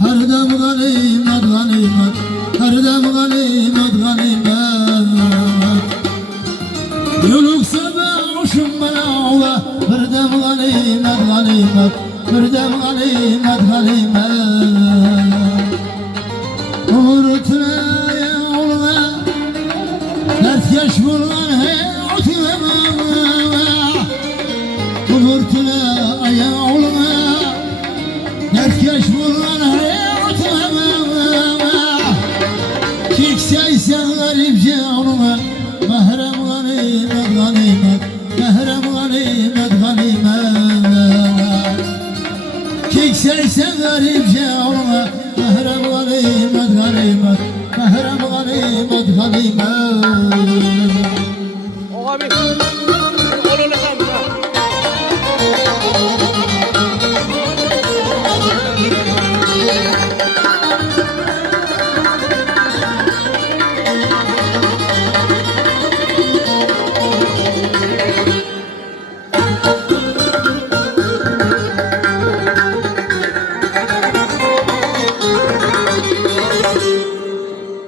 her dem ganimet ganimet, her dem ganimet ganimet. Yoluk sebağışım bana her dem ganimet ganimet, her dem ganimet ganimet. Umurtuna ya oğluma dert yaş bulman hayatına. Umurtuna ya oğluma dert yaş bulman hayatına. Kikseysen garipçe oğluma mehrem ganimet ganimet, mehrem ganimet ganimet. Kikseysen garipçe oğluma mehrem ganimet ganimet, mehrem ganimet ganimet. O abi, oğlunu kalmış ha.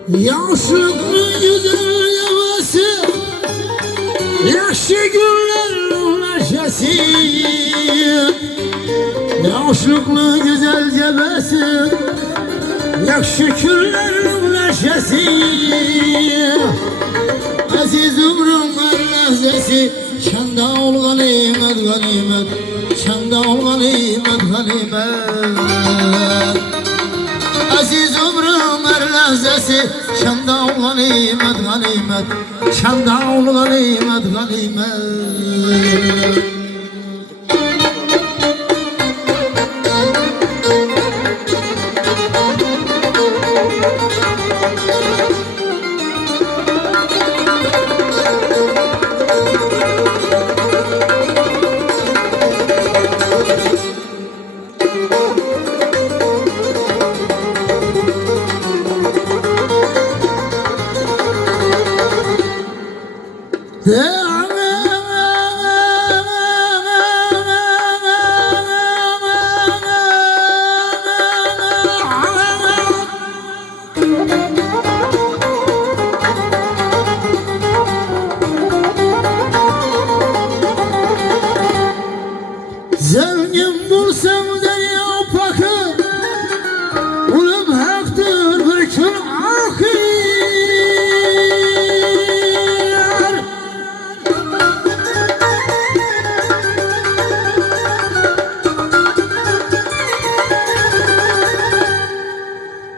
Yaşlıklı güzel yuvası, yaşlı günlerin neşesi. Yaşlıklı güzel cebesi, yaşlı günlerin neşesi. Aziz ömrümün lehzesi, şanda ol ganimet ganimet, şanda ol ganimet ganimet. Aziz ömrüm her lehzesi, şanda ol ganimet ganimet, şanda ol ganimet ganimet. Zengin bulsam derya pakı, ulum haktır bir kül akır.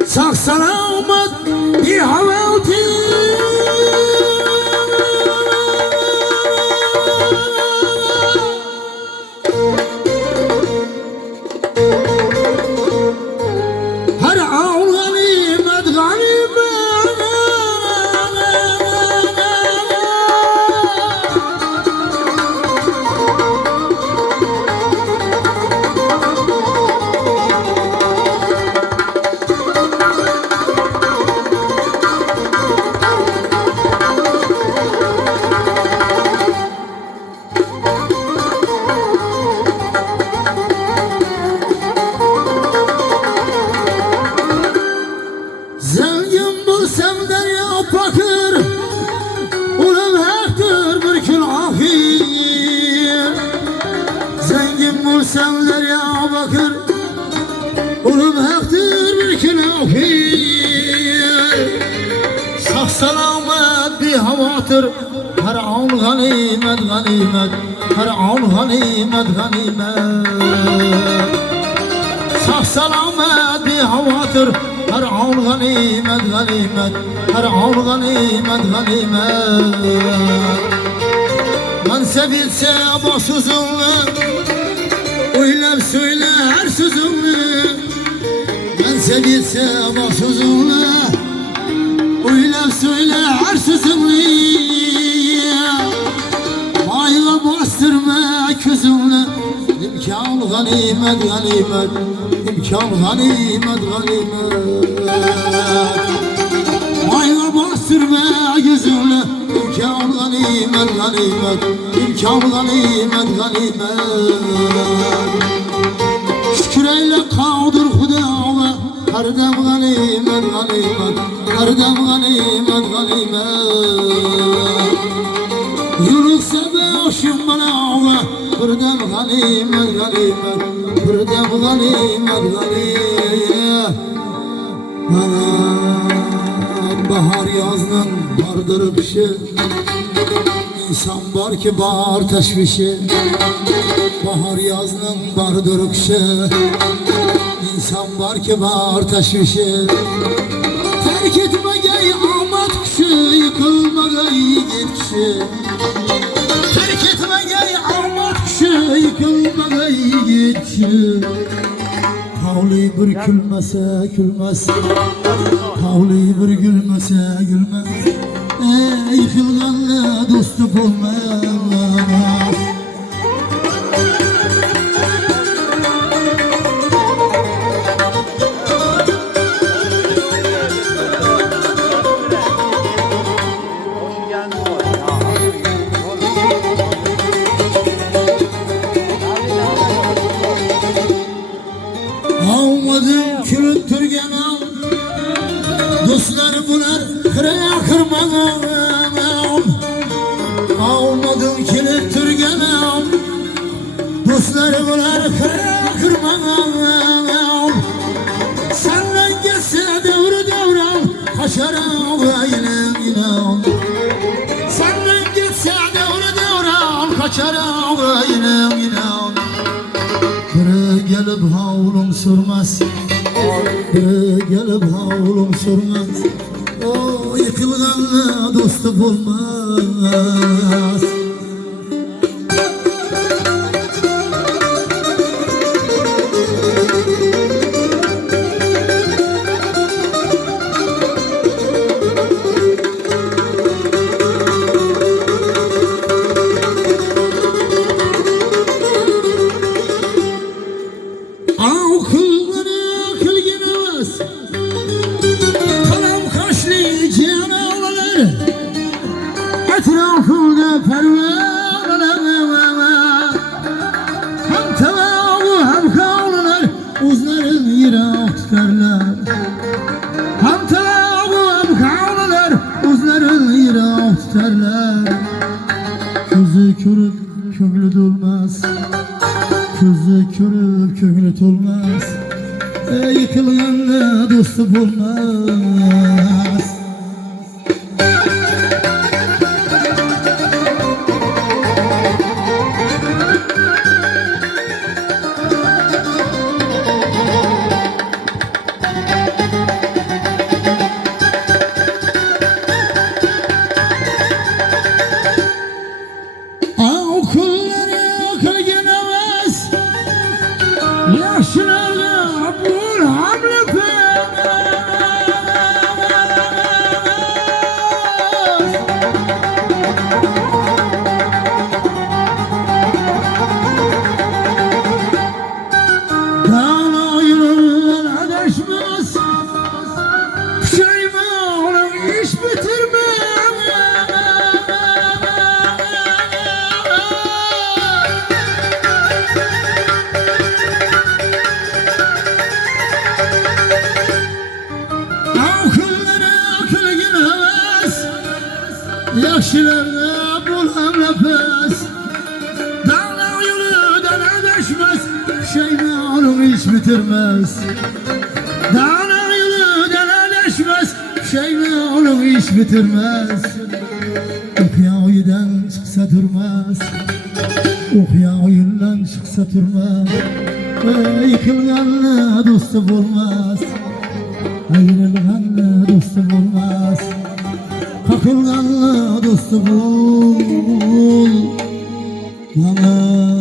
Sağ selamet bir havati. Her ağul ganimet ganimet. Zengin bulsam derya bakır, ulum haktır bir kül ahir. Zengin bulsam derya bakır, ulum haktır bir kül ahir. Sağ selamet bir havatır, her an ganimet ganimet, her an ganimet ganimet. Sağ selamet bir havatır, her an ganimet ganimet, her an ganimet ganimet. Mansebitse basuzunlu, uylab söyle her sözünü. Mansebitse basuzunlu, uylab söyle her sözünü. Ayva bastırma közünü, imkan ganimet ganimet, imkan ganimet ganimet. Ayva bastırma gözünü, imkan ganimet ganimet, imkan ganimet ganimet. Şükür eyle kaldır Huda Hardam ganimet ganimet, hardam ganimet ganimet. Yürükse başım bana ağa, hardam ganimet ganimet, hardam ganimet ganimet. Anam bahar yazının vardır kışı, İnsan var ki bahar teşvişi. Bahar yazının vardır kışı, İnsan var ki bahar teşvişi. Terk etme gey amat kişi, yıkılma gey git kişi. Terk etme gey amat kişi, yıkılma gey git kişi. Havli bir gülmese gülmez, havli bir gülmese gülmez. Yıkılganla dostluk olmaz. Almadım külüntürgen al, dostlar bular kıraya kırmağım. Almadım külüntürgen al, dostlar bular kıraya kırmağım. Senden geçse devri devran, kaçar ağayla inan. Senden geçse devri devran, kaçar ağayla inan. Kırı gelip havlum sürmez, kırı gelip havlum sürmez. O yıkılganla dostluk olmaz. Etrafımda pervaneler, hem tevâbu hem kavlular, uzların yırak tutarlar. Hem tevâbu hem kavlular, uzların yırak tutarlar. Közü körüp köngülü dolmaz, közü körüp köngülü dolmaz. Yıkılganla dostluk olmaz. Yaşlarına bul hamle dağla yollar adaşmaz, şeymanın iş bitirmez. Yaşlarına bul nefes, dağlar yolundan adışmaz, şeymanın iş bitirmez. Dağlar yolundan adışmaz, şeymanın iş bitirmez. Okuya oyundan çıksa durmaz, okuya oyundan çıksa durmaz. Yıkılganla dostluk olmaz, ayrılganla dostluk olmaz. Kakılganla dostum ol, bana